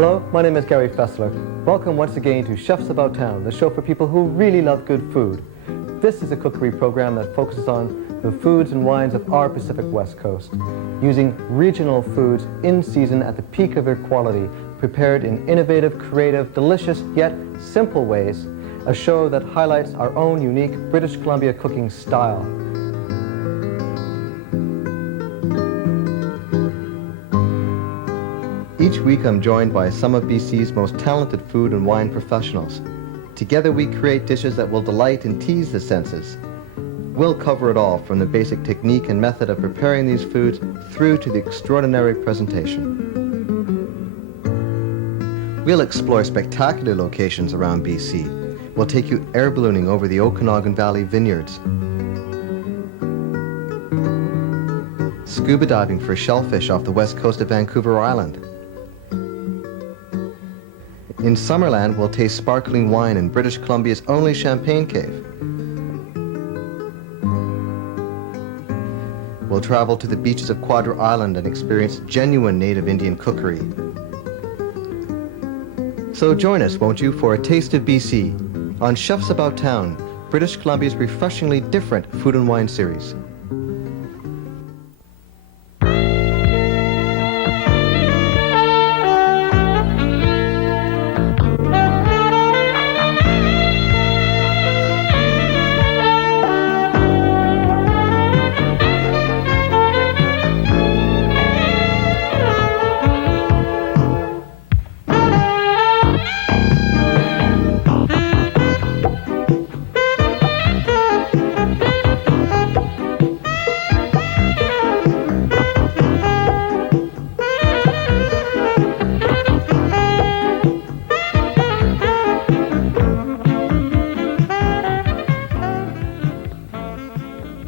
Hello, my name is Gary Faessler. Welcome once again to Chefs About Town, the show for people who really love good food. This is a cookery program that focuses on the foods and wines of our Pacific West Coast, using regional foods in season at the peak of their quality, prepared in innovative, creative, delicious, yet simple ways, a show that highlights our own unique British Columbia cooking style. Each week I'm joined by some of BC's most talented food and wine professionals. Together we create dishes that will delight and tease the senses. We'll cover it all, from the basic technique and method of preparing these foods through to the extraordinary presentation. We'll explore spectacular locations around BC. We'll take you air ballooning over the Okanagan Valley vineyards, scuba diving for shellfish off the west coast of Vancouver Island. In Summerland, we'll taste sparkling wine in British Columbia's only champagne cave. We'll travel to the beaches of Quadra Island and experience genuine native Indian cookery. So join us, won't you, for a taste of BC on Chefs About Town, British Columbia's refreshingly different food and wine series.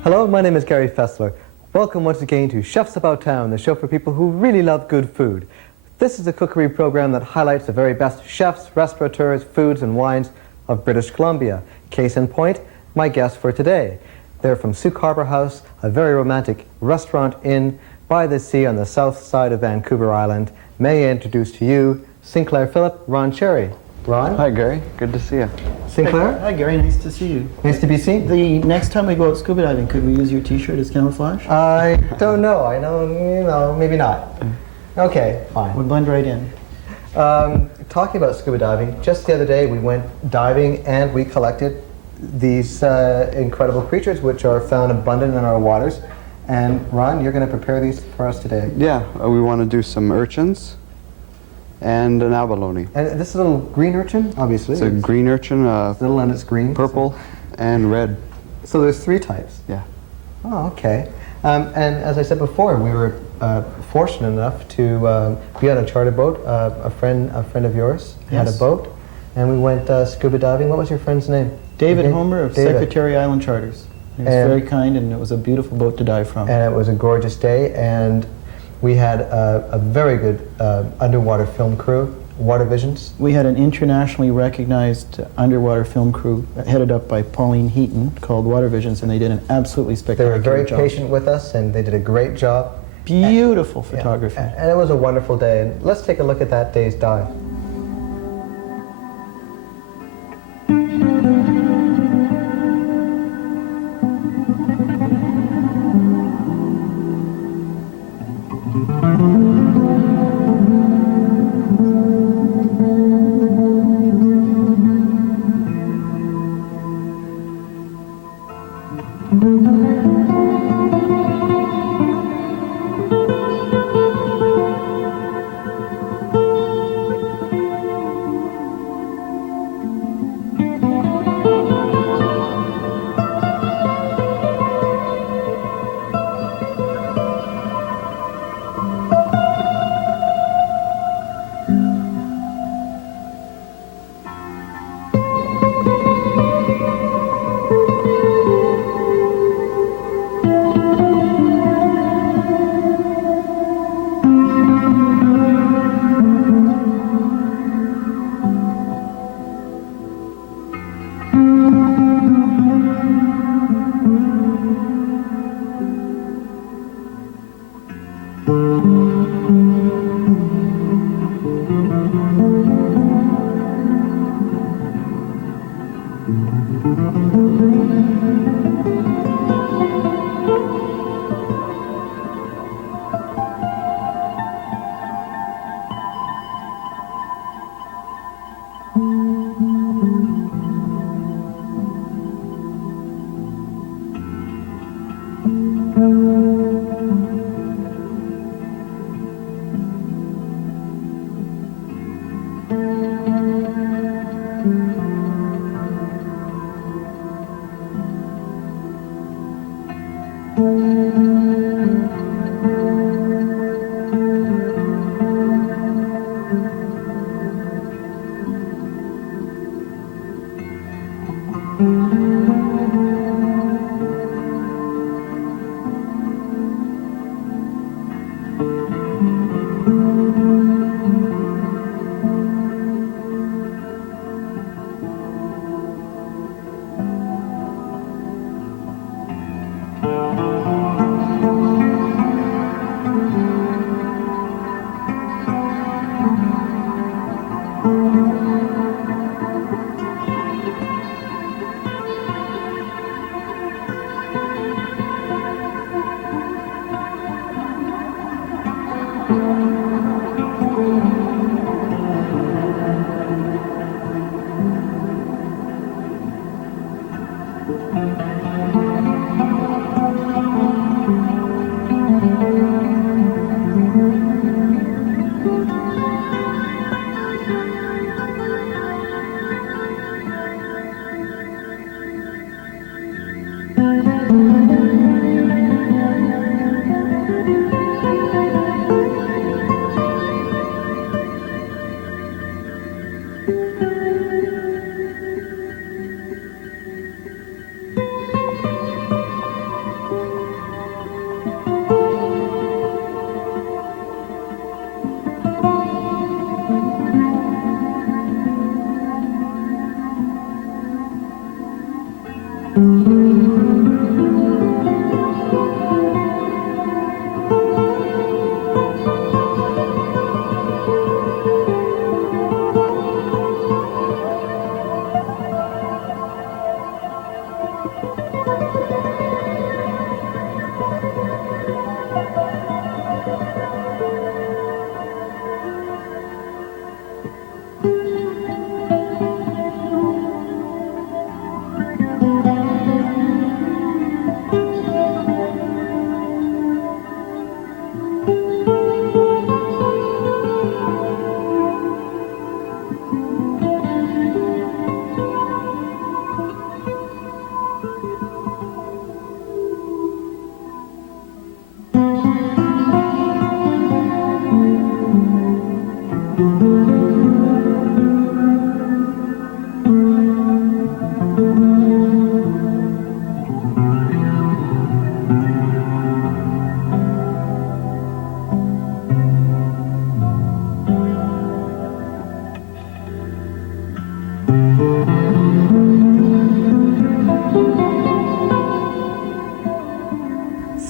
Hello, my name is Gary Faessler. Welcome once again to Chefs About Town, the show for people who really love good food. This is a cookery program that highlights the very best chefs, restaurateurs, foods and wines of British Columbia. Case in point, my guests for today. They're from Sooke Harbour House, a very romantic restaurant inn by the sea on the south side of Vancouver Island. May I introduce to you Sinclair Philip, Ron Cherry. Ron? Hi, Gary. Good to see you. Sinclair? Hi, Gary. Nice to see you. Nice to be seen. The next time we go out scuba diving, could we use your T-shirt as camouflage? I don't know. I know, maybe not. Okay, fine. We'll blend right in. Talking about scuba diving, just the other day we went diving and we collected these incredible creatures which are found abundant in our waters. And Ron, you're going to prepare these for us today. Yeah, we want to do some urchins and an abalone. And this is a little green urchin, obviously. It's a green urchin, it's little and it's green. purple and red. So there's three types. Yeah. Oh, okay. And as I said before, we were fortunate enough to be on a charter boat. A friend of yours had a boat, and we went scuba diving. What was your friend's name? David Homer of David. Secretary Island Charters. He was very kind, and it was a beautiful boat to dive from. And it was a gorgeous day, and we had a very good underwater film crew, Water Visions. We had an internationally recognized underwater film crew headed up by Pauline Heaton called Water Visions, and they did an absolutely They spectacular were very job. patient with us, and they did a great job. Beautiful photography. Yeah, and it was a wonderful day. And let's take a look at that day's dive.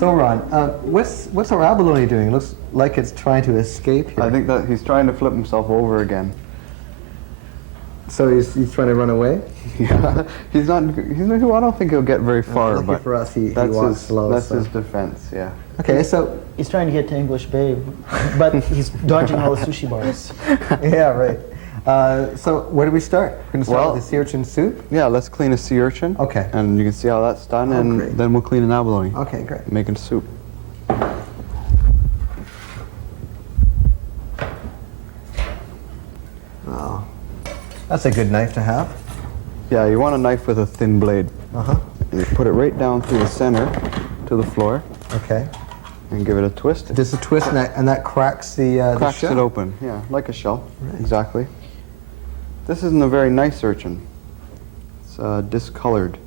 So Ron, what's our abalone doing? It looks like it's trying to escape here. I think that he's trying to flip himself over again. So he's trying to run away? Yeah, I don't think he'll get very far, Lucky but for us, he that's walks his, slow. that's so. his defense, yeah. Okay, so He's trying to get to English Bay, but he's dodging all the sushi bars. yeah, right. So where do we start? We're going to start Well- with the sea urchin soup? Yeah, let's clean a sea urchin. Okay. And you can see how that's done, Oh, and great. then we'll clean an abalone. Okay, great. Making soup. Oh, that's a good knife to have. Yeah, you want a knife with a thin blade. Uh-huh. And you put it right down through the center to the floor Okay. and give it a twist. Just a twist and that cracks the Cracks shell? it open, yeah, like a shell. Right. Exactly. This isn't a very nice urchin. It's discolored.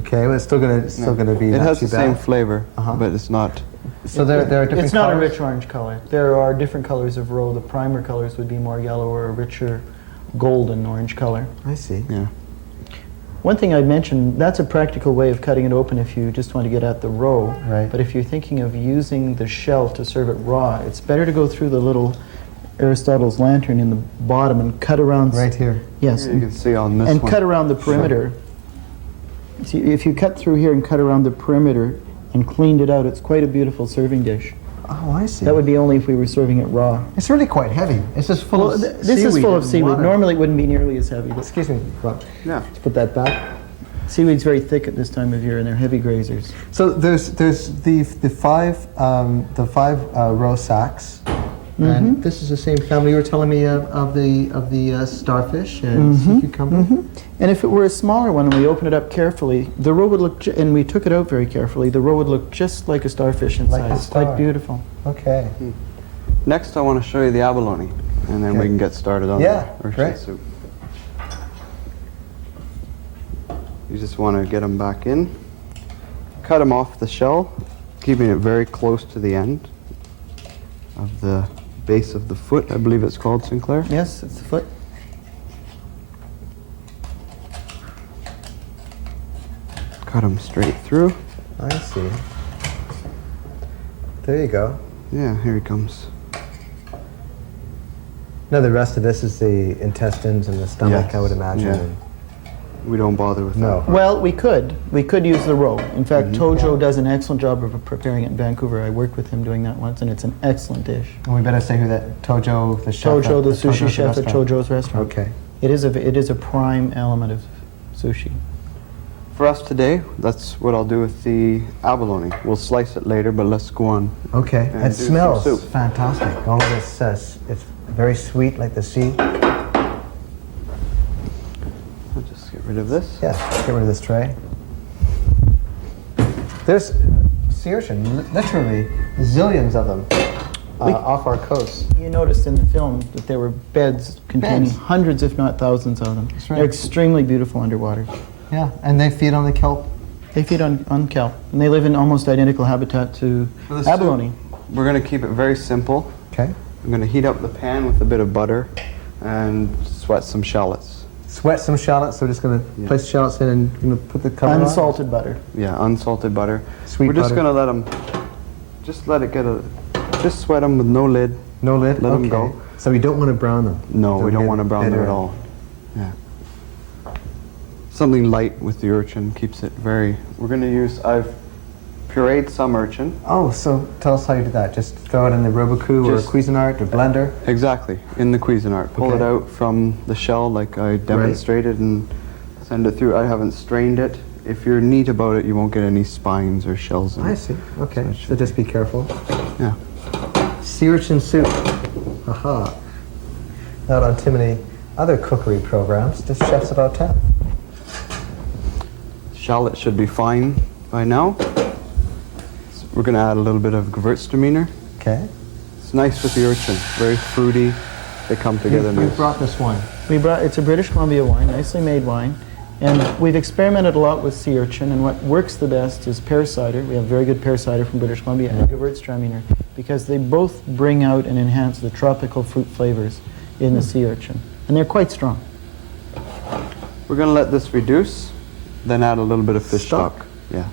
Okay, well, it's still gonna be It not has too the same bad. flavor, Uh-huh. but it's not. So there are different It's not a colors? rich orange color. There are different colors of roe. The primer colors would be more yellow or a richer golden orange color. I see. Yeah. One thing I'd mention, that's a practical way of cutting it open if you just want to get at the roe. Right. But if you're thinking of using the shell to serve it raw, it's better to go through the little Aristotle's lantern in the bottom and cut around. Right here. Yes. You can see on this And one. cut around the perimeter. See, if you cut through here and cut around the perimeter and cleaned it out, it's quite a beautiful serving dish. Oh, I see. That would be only if we were serving it raw. It's really quite heavy. It's just full Well, of this is full of and seaweed. water. Normally it wouldn't be nearly as heavy. Excuse me, Ron. Yeah. Let's put that back. Seaweed's very thick at this time of year, and they're heavy grazers. So there's the five row sacks, and this is the same family you were telling me of the starfish and sea cucumber. And if it were a smaller one and we open it up carefully, the roe would look, and we took it out very carefully, the roe would look just like a starfish inside. Like a It's star. quite beautiful. Okay. Next, I want to show you the abalone, and then we Okay. can get started on Yeah, the urchin great. soup. You just want to get them back in. Cut them off the shell, keeping it very close to the end of the base of the foot, I believe it's called, Sinclair. Yes, it's the foot. Cut them straight through. I see. There you go. Yeah, here he comes. Now the rest of this is the intestines and the stomach, Yes, I would imagine. yeah. and- We don't bother with No. that. Well, we could use the roe. In fact, Tojo does an excellent job of preparing it in Vancouver. I worked with him doing that once, and it's an excellent dish. And we better say who that Tojo, the chef. Tojo, at the sushi Tojo's chef at restaurant. Tojo's restaurant. Okay. It is a prime element of sushi. For us today, that's what I'll do with the abalone. We'll slice it later, but let's go on. Okay. And It do some smells soup. fantastic. All of this it's very sweet, like the sea. I'll just get rid of this. Yeah. Get rid of this tray. There's sea urchin, literally zillions of them off our coast. You noticed in the film that there were beds containing Beds. hundreds, if not thousands, of them. That's right. They're extremely beautiful underwater. Yeah, and they feed on the kelp. They feed on kelp, and they live in almost identical habitat to For the abalone. soup, we're going to keep it very simple. Okay. I'm going to heat up the pan with a bit of butter and sweat some shallots. Sweat some shallots. So we're just going to Yeah. place shallots in and put the cover on. Unsalted butter. Yeah, unsalted butter. Sweet We're just butter. going to let them, just let it get a, just sweat them with no lid. No lid. Let 'em okay. go. So we don't want to brown them. No, we don't get want to brown them bitter. at all. Yeah. Something light with the urchin keeps it very, we're going to use, I've pureed some urchin. Oh, so tell us how you do that. Just throw it in the Robocoup or Just- Cuisinart or blender. Exactly, in the Cuisinart. Pull it Okay. out from the shell like I demonstrated and send it through. I haven't strained it. If you're neat about it, you won't get any spines or shells in it. I see. Okay. So it So should just be careful. Yeah. Sea urchin soup. Aha. Not on too many other cookery programs, just chefs about town. Shallot should be fine by now. So we're going to add a little bit of Gewürztraminer. Okay. It's nice with the urchin, very fruity. They come together You nice. brought this one. It's a British Columbia wine, nicely made wine. And we've experimented a lot with sea urchin, and what works the best is pear cider. We have very good pear cider from British Columbia and Gewürztraminer, because they both bring out and enhance the tropical fruit flavors in the sea urchin. And they're quite strong. We're going to let this reduce, then add a little bit of fish Stock. stock. Yeah.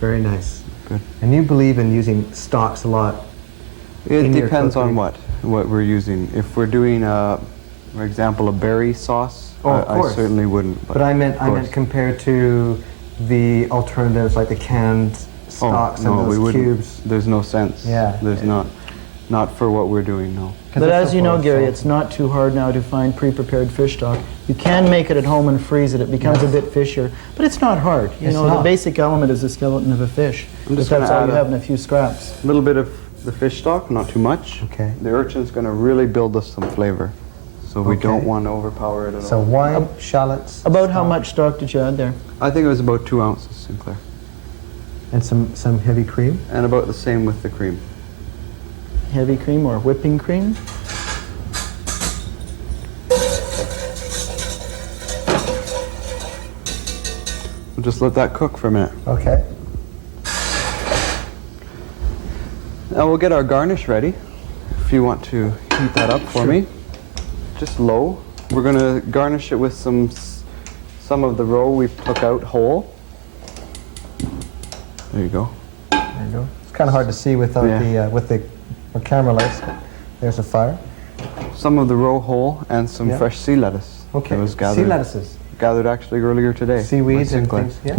Very nice. Good. And you believe in using stocks a lot. It in your depends on cookery. what we're using. If we're doing, for example, a berry sauce, Oh, of I course. certainly wouldn't. But I meant of course. compared to the alternatives like the canned stocks no, and we those wouldn't. cubes. There's no sense. Yeah. There's not for what we're doing, no. 'Cause But it's as so you know, full of Gary, salt. it's not too hard now to find pre-prepared fish stock. You can make it at home and freeze it. It becomes a bit fishier, but it's not hard. You It's know, the not. basic element is the skeleton of a fish. I'm just But that's gonna all you add have in a few scraps. A little bit of the fish stock, not too much. Okay. The urchin's going to really build us some flavor, so we Okay. don't want to overpower it at So all. wine, shallots. About how stock, much stock did you add there? I think it was about 2 ounces, Sinclair. And some heavy cream. And about the same with the cream. Heavy cream or whipping cream? We'll just let that cook for a minute. Okay. Now we'll get our garnish ready. If you want to heat that up for me, just low. We're going to garnish it with some of the roe we took out whole. There you go. There you go. It's kind of hard to see without Yeah. with the camera lights. There's a fire. Some of the roe whole and some Yeah. fresh sea lettuce. Okay. That was Sea gathered, lettuces, gathered actually earlier today. by seaweeds and Sinclair. things. Yeah.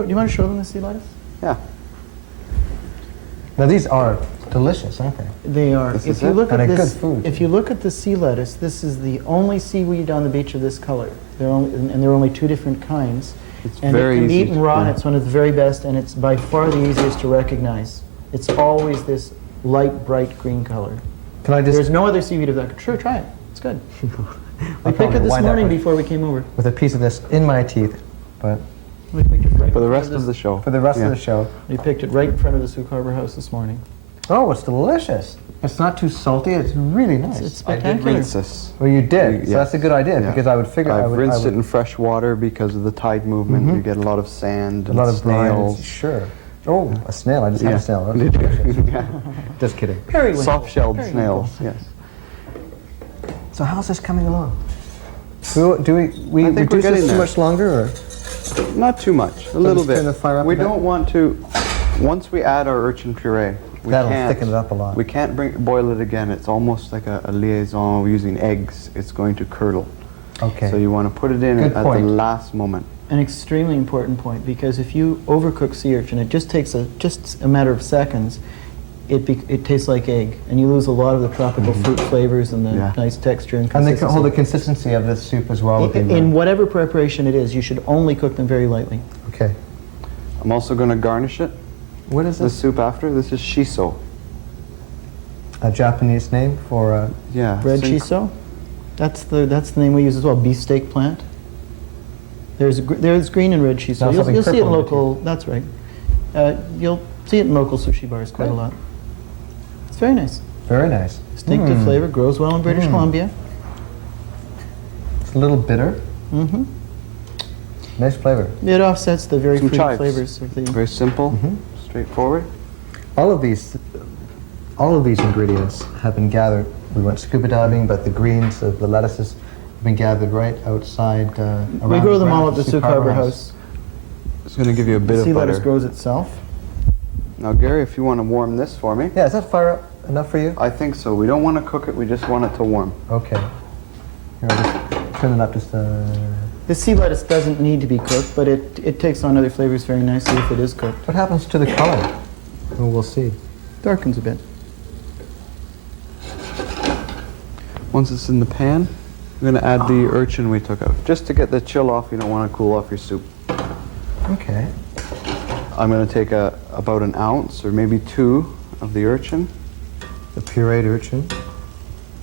Do you want to show them the sea lettuce? Yeah. Now these are delicious, aren't they? They are. This If is you it? look And at a this, good food. if you look at the sea lettuce, this is the only seaweed on the beach of this color. There are only two different kinds. It's And very it can be easy eaten to- raw, and yeah. it's one of the very best, and it's by far the easiest to recognize. It's always this light, bright green color. Can I just, There's no other seaweed of that. Sure, try it. It's good. We I'll picked probably it this wind up morning with- before we came over. with a piece of this in my teeth, but We picked it right For the in rest front of the show. for the rest Yeah. of the show. We picked it right in front of the Sooke Harbour house this morning. Oh, it's delicious. It's not too salty. It's really nice. It's I did spectacular. rinse this. Well, you did. So Yeah. that's a good idea Yeah. because I would figure I've I would, rinsed it in fresh water because of the tide movement. You get a lot of sand a and lot of brine. snails. Sure. Oh, a snail. I just had Yeah. a snail. That's Did you? delicious. Yeah. Just kidding. Periwinkle. Soft-shelled Periwinkle. snails. Yes. So how's this coming along? Do we I think we're reduce getting this too there. much longer, or Not too much. A little just bit. turn the fire up we a bit? don't want to. Once we add our urchin puree, we that'll can't. thicken it up a lot? We can't boil it again. It's almost like a liaison using eggs. It's going to curdle. Okay. So you want to put it in Good at point. the last moment. An extremely important point, because if you overcook sea urchin, it just takes just a matter of seconds. It tastes like egg, and you lose a lot of the tropical fruit flavors and the Yeah. nice texture and And they consistency. hold the consistency of this soup as well. would be In right. whatever preparation it is, you should only cook them very lightly. Okay. I'm also going to garnish it. What is The this? soup after. This is shiso. A Japanese name for Yeah. Red Sinc- shiso, that's the name we use as well. Beefsteak plant. There's green and red shiso. Now You'll something see it in purple in local. That's right. You'll see it in local sushi bars quite a Good. lot. It's very nice. very nice. Distinctive Mm. flavor. Grows well in British Columbia. It's a little bitter. Hmm. Nice flavor. It offsets the very Some fruity chives. flavors of the. Very simple, straightforward. All of these ingredients have been gathered. We went scuba diving, but the greens, the lettuces, have been gathered right outside. We grow them all at the Sooke Sooke Harbour house. It's going to give you a bit Sea of lettuce butter. grows itself. Now, Gary, if you want to warm this for me. Yeah, is that fire up enough for you? I think so. We don't want to cook it. We just want it to warm. Okay. Here, I'll just turn it up just The sea lettuce doesn't need to be cooked, but it takes on other flavors very nicely if it is cooked. What happens to the color? Well, we'll see. Darkens a bit. Once it's in the pan, we're going to add the urchin we took out. Just to get the chill off, you don't want to cool off your soup. Okay. I'm going to take about an ounce or maybe 2 of the urchin. The pureed urchin.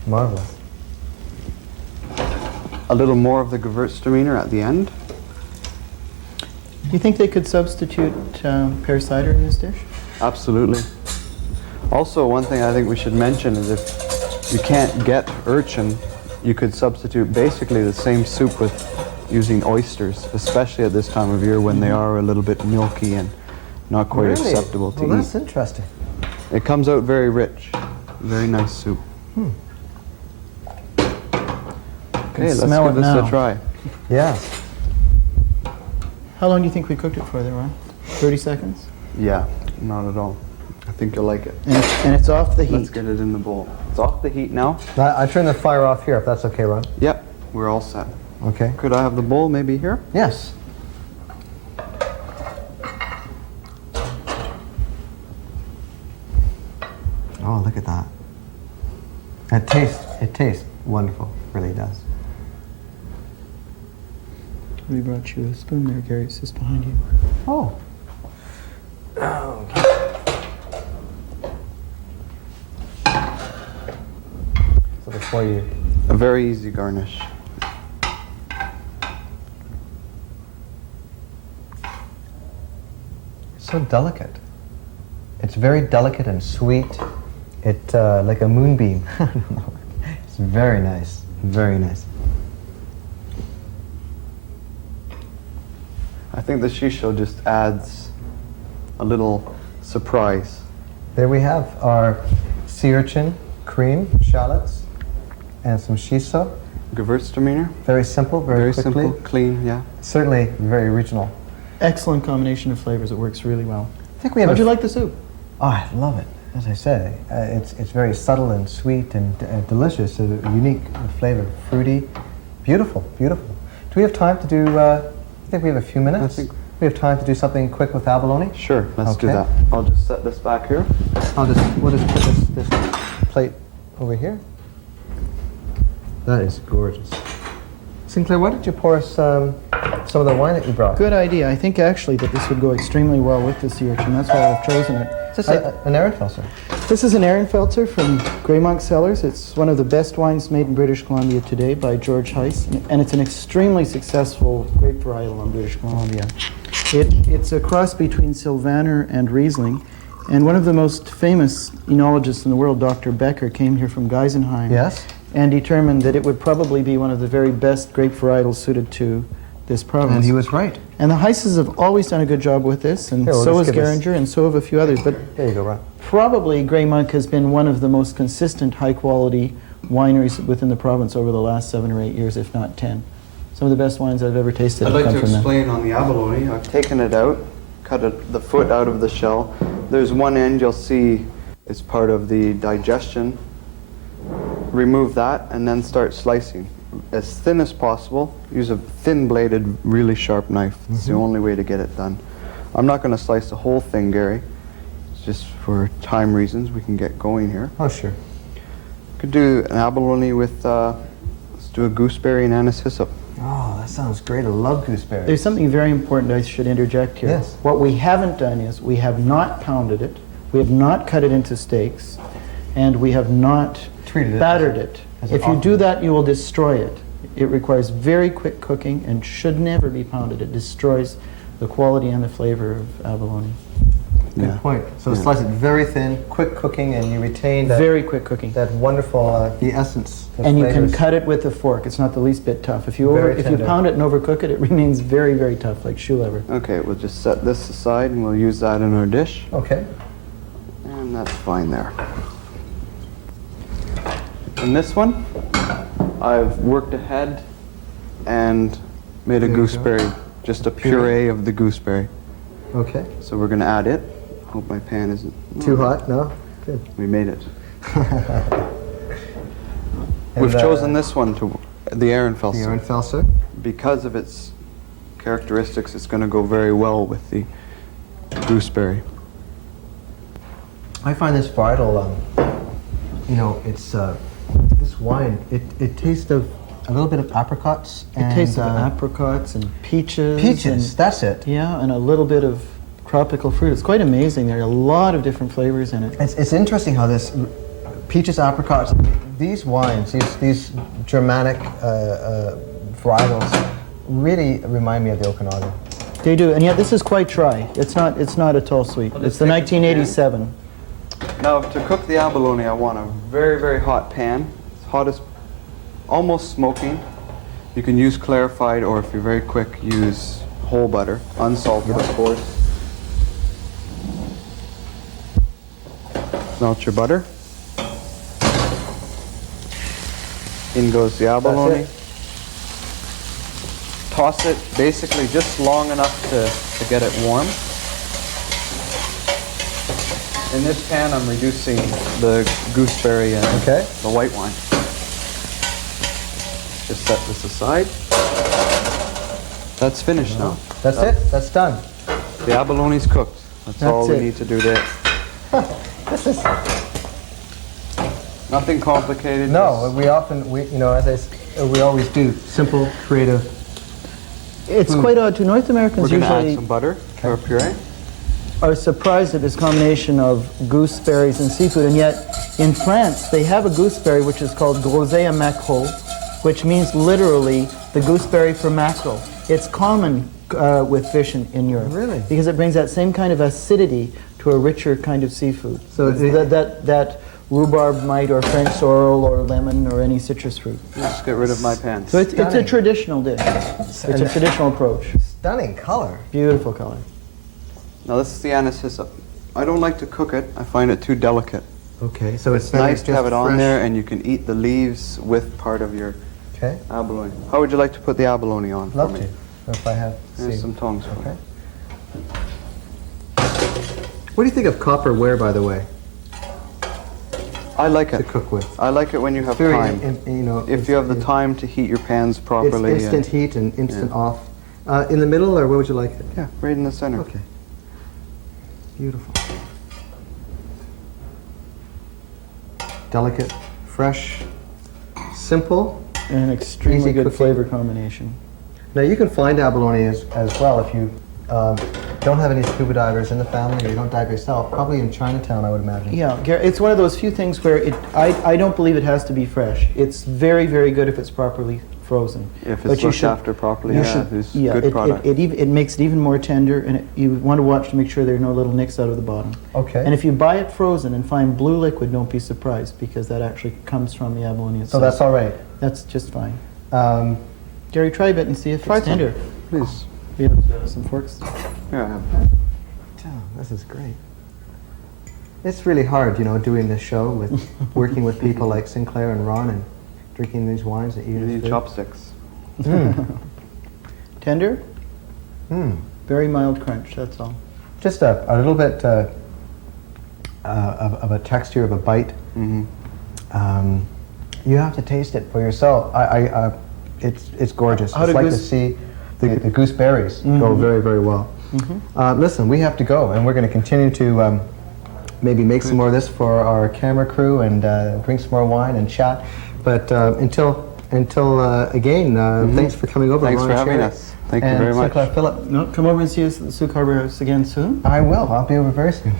Marvelous. A little more of the Gewürztraminer at the end. Do you think they could substitute pear cider in this dish? Absolutely. Also, one thing I think we should mention is if you can't get urchin, you could substitute basically the same soup with using oysters, especially at this time of year when they are a little bit milky and not quite Really? acceptable to Well, that's eat. interesting. It comes out very rich. Very nice soup. Okay, let's smell give it this now. a try. Yes. How long do you think we cooked it for there, Ron? 30 seconds? Yeah, not at all. I think you'll like it. And it's off the heat. Let's get it in the bowl. It's off the heat now. I turn the fire off here if that's okay, Ron. Yep, we're all set. Okay. Could I have the bowl maybe here? Yes. Oh, look at that. It tastes wonderful, really does. We brought you a spoon there, Gary. It's just behind you. Oh. Okay. So before you... A very easy garnish. So delicate. It's very delicate and sweet. It like a moonbeam. I don't know. It's very nice. Very nice. I think the shisho just adds a little surprise. There we have our sea urchin, cream, shallots, and some shiso. Gewürztraminer. Very simple, very quickly. Simple, clean, yeah. Certainly very original. Excellent combination of flavors. It works really well. I think we have. How'd you like the soup? Oh, I love it. As I said, it's very subtle and sweet and delicious. A unique flavor, fruity, beautiful, beautiful. Do we have time to do? I think we have a few minutes. I think we have time to do something quick with abalone. Sure, let's do Okay. that. I'll just set this back here. We'll just put this plate over here. That is gorgeous. Sinclair, why don't you pour us some of the wine that you brought? Good idea. I think actually that this would go extremely well with the sea urchin. That's why I've chosen it. Is this an Erenfelser? This is an Erenfelser from Gray Monk Cellars. It's one of the best wines made in British Columbia today by George Heiss, and it's an extremely successful grape varietal in British Columbia. It's a cross between Sylvaner and Riesling, and one of the most famous enologists in the world, Dr. Becker, came here from Geisenheim. Yes. And determined that it would probably be one of the very best grape varietals suited to this province. And he was right. And the Heisses have always done a good job with this, and Here, we'll so just has give us- Geringer, and so have a few others. But There you go, Ron. probably Gray Monk has been one of the most consistent, high-quality wineries within the province over the last 7 or 8 years, if not 10. Some of the best wines I've ever tasted I'd have like come to from them. explain on the abalone. I've taken it out, cut the foot out of the shell. There's one end you'll see is part of the digestion. Remove that and then start slicing. As thin as possible. Use a thin-bladed, really sharp knife. It's the only way to get it done. I'm not going to slice the whole thing, Gary. It's just for time reasons. We can get going here. Oh, sure. Could do an abalone with, let's do a gooseberry and anise hyssop. Oh, that sounds great. I love gooseberries. There's something very important I should interject here. Yes. What we haven't done is we have not pounded it, we have not cut it into steaks, and we have not Treated it. battered it. As If an you do offering. that, you will destroy it. It requires very quick cooking and should never be pounded. It destroys the quality and the flavor of abalone. Good point. So Yeah. slice it very thin, quick cooking, and you retain that, Very quick cooking. that wonderful, the essence. The And you can flavors. cut it with a fork. It's not the least bit tough. If you Very if you tender. pound it and overcook it, it remains very, very tough, like shoe leather. Okay, we'll just set this aside and we'll use that in our dish. Okay. And that's fine there. In this one, I've worked ahead and made a There you go. gooseberry, just a puree of the gooseberry. Okay. So we're going to add it. Hope my pan isn't Too hot? No? Good. We made it. And, We've chosen this one, to the the Erenfelser. Erenfelser. Because of its characteristics, it's going to go very well with the gooseberry. I find this varietal, you know, it's, this wine, it tastes of a little bit of apricots. It tastes of apricots and peaches. Peaches, and- that's it. Yeah, and a little bit of tropical fruit. It's quite amazing. There are a lot of different flavors in it. It's interesting how this peaches, apricots, these wines, these Germanic varietals really remind me of the Okanagan. They do, and yet this is quite dry. It's not a tall sweet. It's the 1987. Now, to cook the abalone, I want a very, very hot pan. As hot as almost smoking. You can use clarified, or if you're very quick, use whole butter, unsalted, of course. Melt your butter. In goes the abalone. it. Toss it basically just long enough to get it warm. In this pan, I'm reducing the gooseberry and Okay. the white wine. Just set this aside. That's finished now. That's it? That's done. The abalone's cooked. That's all we it. need to do there. This is... Nothing complicated. No, we always do simple, creative. It's quite odd too. North We're Americans going to add usually some butter to our puree. are surprised at this combination of gooseberries and seafood, and yet in France they have a gooseberry which is called groseille à maquereau, which means literally the gooseberry for mackerel. It's common with fish in Europe. Really? Because it brings that same kind of acidity to a richer kind of seafood. So that rhubarb might, or French sorrel, or lemon, or any citrus fruit. Just get rid of my pan. So it's a Stunning. traditional dish. It's a traditional approach. Stunning color. Beautiful color. Now this is the anise hyssop. I don't like to cook it. I find it too delicate. Okay, so It's nice to have it on there, and you can eat the leaves with part of your Okay, abalone. How would you like to put the abalone on love for me? to. If I have... There's see. some tongs for Okay. me. What do you think of copper ware, by the way, I like to it. cook with? I like it when you have Very, time. If you have the time to heat your pans properly. It's instant heat and instant yeah. off. In the middle, or where would you like it? Yeah, right in the center. Okay. Beautiful. Delicate, fresh, simple. And an extremely Easy good cooking. flavor combination. Now you can find abalone as well if you don't have any scuba divers in the family, or you don't dive yourself. Probably in Chinatown, I would imagine. Yeah, it's one of those few things where I don't believe it has to be fresh. It's very, very good if it's properly frozen. If But it's you looked should- after properly, you yeah, should- it's yeah, good product. It makes it even more tender, and you want to watch to make sure there are no little nicks out of the bottom. Okay. And if you buy it frozen and find blue liquid, don't be surprised, because that actually comes from the abalone So itself. that's all right. That's just fine. Try Gary, try a bit and see if Try it's some, tender. please. We have some forks. Yeah, I have. This is great. It's really hard, doing this show with working with people like Sinclair and Ron and drinking these wines and You eating need food. chopsticks. Tender, Mm. very mild crunch, that's all. Just a little bit of a texture, of a bite. Mm-hmm. You have to taste it for yourself. It's gorgeous. How It's do like to goose- see the gooseberries go very, very well. Listen, we have to go, and we're going to continue to maybe make some more of this for our camera crew and drink some more wine and chat. But until again, thanks for coming over. Thanks Ron for and having Sherry. us. Thank you And very much. Sinclair Phillip, No, come over and see us at the Sooke Harbour House again soon. I will. I'll be over very soon.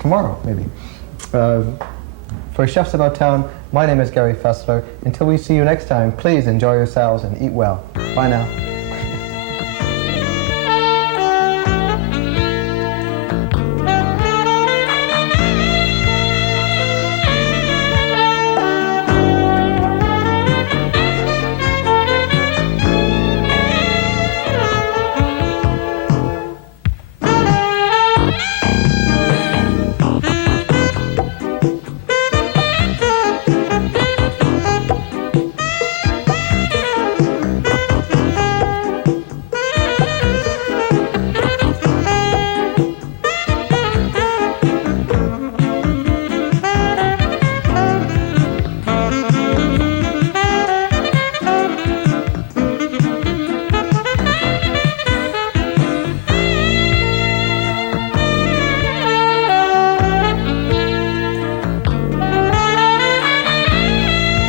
Tomorrow, maybe. For Chefs About Town, my name is Gary Faessler. Until we see you next time, please enjoy yourselves and eat well. Bye now.